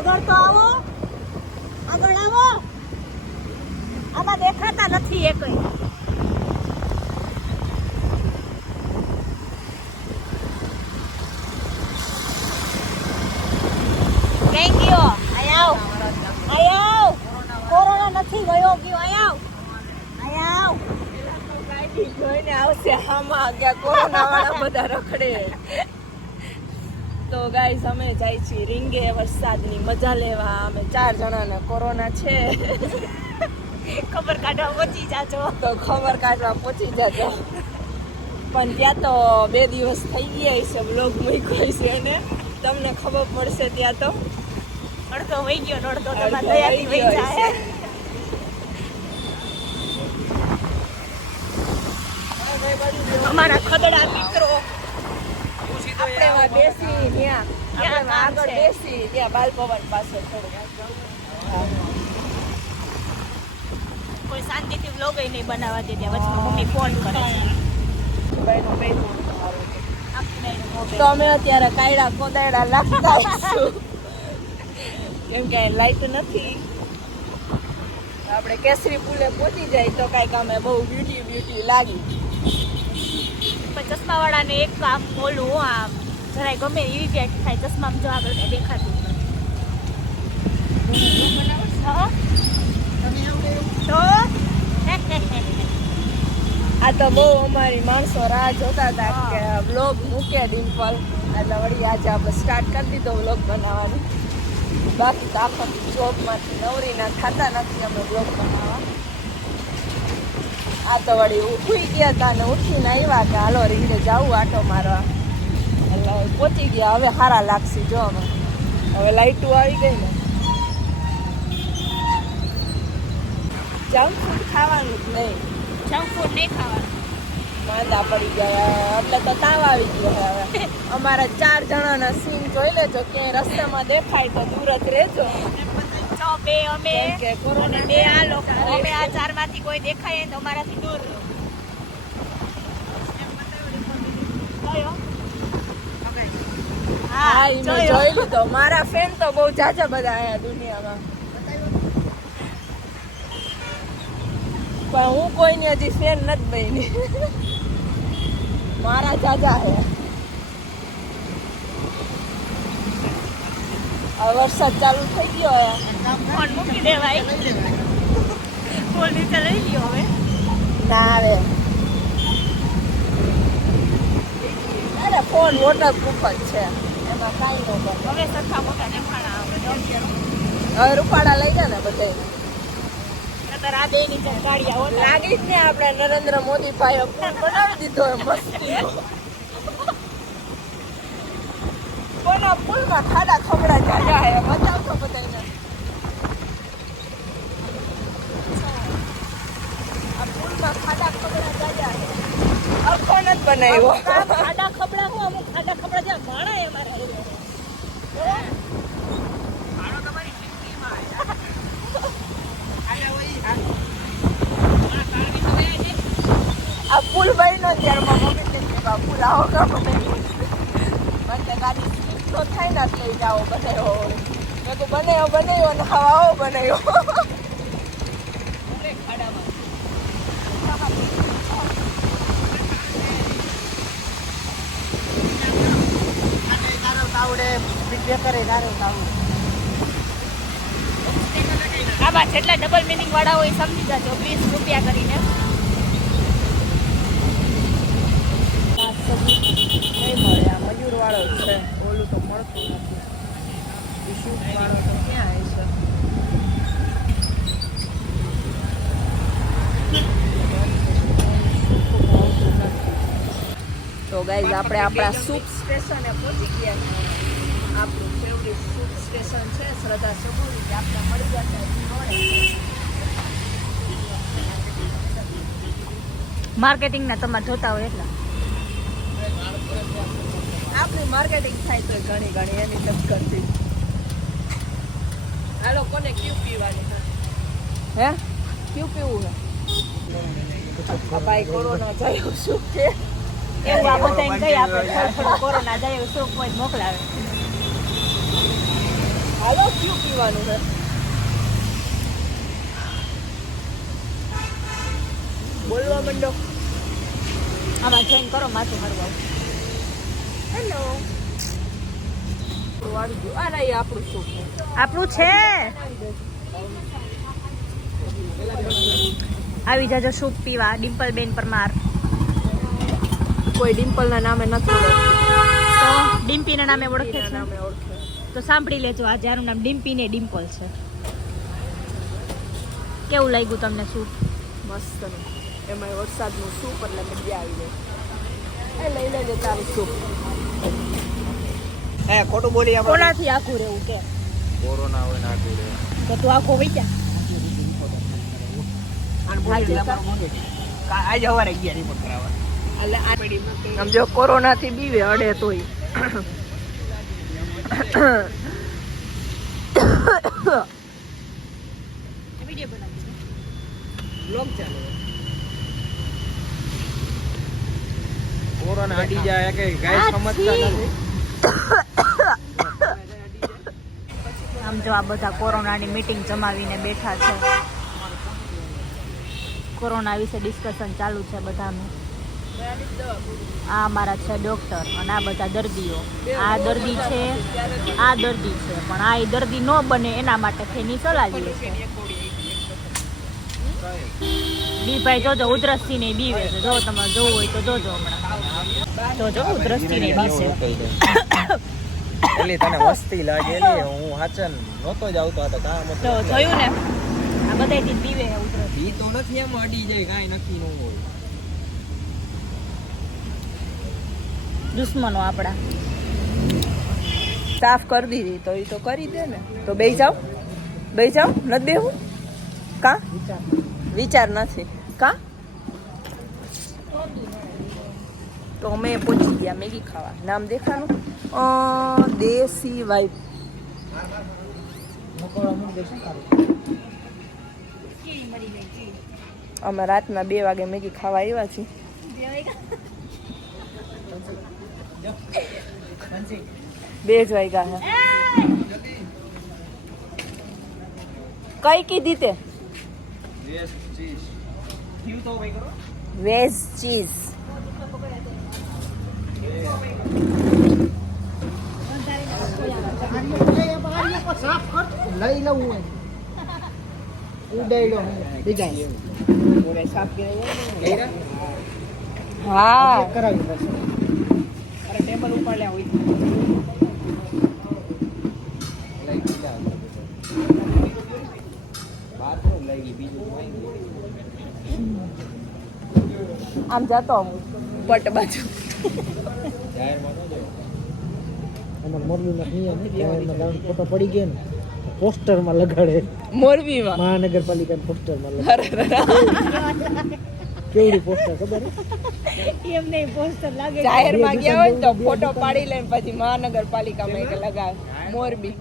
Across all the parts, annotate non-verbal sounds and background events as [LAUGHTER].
આગળ તો આવો. આગળ આવો. આમાં દેખાતા નથી એ કઈ. જોઈને આવશે. આમાં ગયા કોરોના વાળા બધા રખડે. તો ગાઈસ અમે જાય છીએ રીંગે વરસાદની મજા લેવા. અમે ચાર જણાને કોરોના છે. ખબર કાઢવા પહોંચી જાજો. તો ખબર કાઢવા પહોંચી જાજો. પણ ત્યાં તો બે દિવસ થઈ ગયા છે બ્લોગ મૂક્યો છે અને તમને ખબર પડશે ત્યાં તો. અડધો વહી ગયો અડધો તમારા દયાથી વહી જાય. અમારા ખદડા મિત્રો આપણે બેસી ત્યાં. ત્યાં આગળ બેસી ત્યાં બાલભવન પાસે થોડું. કોઈ શાંતિથી વ્લોગ નહીં બનાવવા દે ત્યાં. વચમાં મમ્મી ફોન કરે છે. તો અમે અત્યારે કાયડા કોદાયડા લાગતા છું કેમ કે લાઈટ નથી. આપણે કેસરી પુલે પહોંચી જાય તો કાંઈક અમે બહુ બ્યુટી બ્યુટી લાગી. પણ ચશ્માવાળાને એક કામ બોલું આમ જરાય ગમે ઇરિટેટ થાય ચશ્મામાં જો આગળ કંઈ દેખાતું [LAUGHS] આ તો બહુ અમારી માણસો રાહ જોતા હતા કે વ્લોગ મૂકે ડિમ્પલ એટલે વળી આજે આપણે સ્ટાર્ટ કરી દીધો વ્લોગ બનાવવાનું. બાકી તો આખા જોબમાંથી નવરીના ખાતા નથી અમે વ્લોગ બનાવવા. આ તો વળી ઉઠી ગયા હતા ને ઉઠીને આવ્યા કે હાલો રીંગે જાવું આટો મારવા. એટલે પહોંચી ગયા. હવે સારા લાગશે જો અમે હવે લાઇટો આવી ગઈ ને. જંક ફૂડ ખાવાનું જ નહીં. જંક ફૂડ નહીં ખાવાનું. માંદા પડી ગયા. એટલે તો તાવ આવી ગયો હવે. [LAUGHS] અમારા ચાર જણાના સીન જોઈ લેજો. ક્યાંય રસ્તામાં દેખાય તો દૂર જ રહેજો. બે અમે કોરોના અને બે આ લોકો અમે આ ચારમાંથી કોઈ દેખાય તો અમારાથી દૂર હા લીધો. મારા ફેન તો બહુ જાજા બધા આયા દુનિયામાં. પણ હું કોઈની હજી ફેન નથી બની. મારા જાજા હે વરસાદ ચાલુ થઈ ગયો ફોન મૂકી દેવાય. ફોન નીચે લઈ લ્યો હવે. ના આવે. અરે ફોન વોટર પ્રૂફ જ છે. એમાં કાંઈ નો કરે હવે સરખા મોટા દેખાણા આવે હવે રૂપાડા લઈ ગયા ને બધે આ બે ની ગાડી લાગી જ ને આપણે નરેન્દ્ર મોદી ભાઈ ફોન બનાવી દીધો મસ્તી કોના પુલમાં ખાડા ખબડા જાજા હે બતાવતો બધાને આ પુલમાં ખાડા ખબડા જાજા હે અખો નથી બનાવ્યો? ખાડા ખબડા હું અમુક ખાડા ખબડા જ્યાં માણા એ મારા હારે. આ પુલ બન્યો ત્યારે મારા મમ્મી પુલ આવો કામ મને ગાડી તો થાય ને એટલે જાઓ બનાવ્યો હોય મેં કહું બનાવ્યો બનાવ્યો ને હવે આવો બનાવ્યો આમાં જેટલા ડબલ મિનિંગ વાળા હોય સમજી જાજો વીસ રૂપિયા કરીને. નહીં મળે આ મયુર વાળો છે. તો મળતું નથી. વિશુદ્ધ વાળો તો ક્યાં આવે છે તો ગાઈઝ આપણે આપણા સૂપ સ્ટેશને પહોંચી ગયા આપણું ફેવરિટ સૂપ સ્ટેશન છે શ્રદ્ધા સબુરી કે આપણે મળી જતા માર્કેટિંગ ના તમારે જોતા હોય એટલા. આપણી માર્કેટિંગ થાય તો ઘણી ઘણી એની તક કરતી. આ લોકોને ક્યુ પીવાની હે? ક્યુ પીવું હે ભાઈ કોરોના થયો શું કે એવું આ બધા કઈ આપણે કોરોના જાય શું કોઈ મોકલાવે? હાલો, ક્યુ પીવાનું છે? બોલવા મંડો. આમાં જોઈન કરો, માથું હરવા. હેલો આપણું સૂપ આપણું છે. આવી જાજો સૂપ પીવા ડિમ્પલ બેન પર માર. કોઈ ડિમ્પલના નામે નથી. તો ડિમ્પીના નામે ઓળખે છે. તો સાંભળી લેજો આ આનું નામ ડિમ્પી ને ડિમ્પલ છે. કેવું લાગ્યું તમને સૂપ? મસ્ત. એમાં વરસાદનું સૂપ એટલે મજા આવી જાય. એ લઈ લેજે તારું સૂપ હે ખોટું બોલી આપણે કોનાથી આખું રહેવું કે? કોરોના હોય નાખી દે તો તું આખો વઈ જા આજે સવારે ગયા રિપોર્ટ કરાવવા. સમજો કોરોનાથી બીવે અડે તોય. [COUGHS] [COUGHS] બ્લોગ ચાલુ કોરોના અડી જાય કે ગાય સમજતા નથી. આમ જો આ બધા કોરોનાની મીટિંગ જમાવીને બેઠા છે. કોરોના વિશે ડિસ્કશન ચાલુ છે બધાનું. આ અમારા છે ડોક્ટર અને આ બધા દર્દીઓ. આ દર્દી છે આ દર્દી છે પણ આ એ દર્દી ન બને એના માટે થઈને સલાહ લે છે દીભાઈ જોજો ઉધરસથી નહીં બી વેસે જો તમારે જોવું હોય તો જોજો હમણાં. જોજો ઉધરસથી નહીં બીસે એટલે તને વસ્તી લાગેલી હું હાચન નહોતો જ આવતો હતો કામ તો જોયું ને? આ બધાયથી છે ઉધરસ. બી તો નથી એમ અડી જાય કાંઈ નક્કી ન હોય. દુશ્મનો આપણા. સાફ કરી દીધી તો એ તો કરી દે ને. તો બે જાઓ. બે જાઓ નથી બેહું કા? વિચાર નથી. કા? તો અમે પહોંચી ગયા મેગી ખાવા. નામ દેખાનું અ, દેશી વાઈફ. અમે રાતના બે વાગે મેગી ખાવા આવ્યા છીએ. બે જ વાગ્યા કઈ કીધી તે વેસ્ટ ચીઝ થયું તો ભાઈ કરો વેજ ચીઝ લઈ લઉં હોય ઉડાઈ સાફ બીજા હા. કરાવી પડશે અરે ટેબલ ઉપર લે હોય લઈ ગઈ બાથરૂમ લઈ ગઈ બીજું કોઈ આમ જતો હું પટ બાજુ. ફોટો પડી ગયો ને પોસ્ટરમાં લગાડે. મોરબીમાં? મહાનગરપાલિકાના પોસ્ટરમાં લગાડે. કેવડી પોસ્ટર ખબર એમ નહીં પોસ્ટર લાગે. જાહેરમાં ગયા હોય તો ફોટો પાડી લઈને પછી મહાનગરપાલિકામાં એક લગાવે. મોરબી.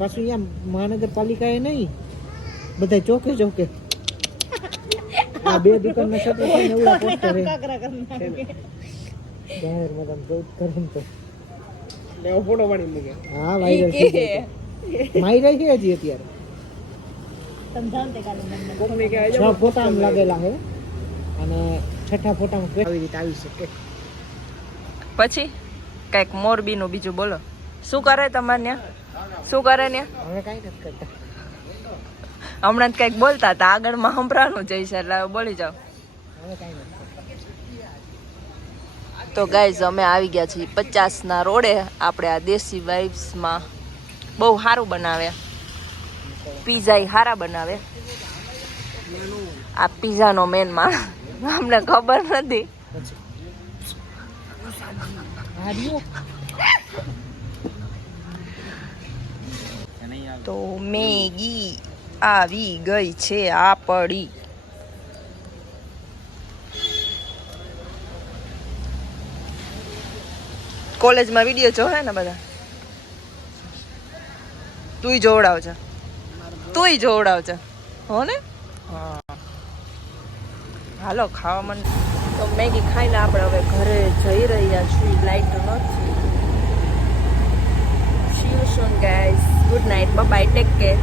પાછું અહીંયા મહાનગરપાલિકાએ નહીં બધા ચોકે ચોકે આ બે દુકાનના શટર છે ને એવડા પોસ્ટર હે જાહેરમાં તમે ચૌદ કરીને તો લેવો ફોટો પાડી મૂકે. હા વાયરલ કે માયરા છે હજી અત્યારે. છ ફોટા લાગેલા છે અને છઠ્ઠા ફોટામાં આવી રીતે આવી શકે. પછી કંઈક મોરબીનું બીજું બોલો. શું કરે તમારે ત્યાં શું કરે ત્યાં હવે કાંઈ નથી કરતા. હમણાં જ કંઈક બોલતા હતા, આગળમાં સંભળાનું જઈશ એટલે બોલી જાઓ. તો ગાઈઝ અમે આવી ગયા છીએ પચાસના રોડે. આપણે આ દેશી વાઇબ્સમાં બહુ સારું બનાવે પીઝા સારા બનાવે આ પીઝાનો મેનમાં અમને ખબર નથી. તો મેગી. આવી ગઈ છે આપડી કોલેજમાં વીડિયો જોવે ને બધા? તુંય જોવડાવજે. તુંય જોવડાવજે. હો ને? હાલો, ખાવા મન તો મેગી ખાઈને આપણે હવે ઘરે જઈ રહ્યા છીએ. લાઈટ નથી. શિવ સોન ગાય good night bye take care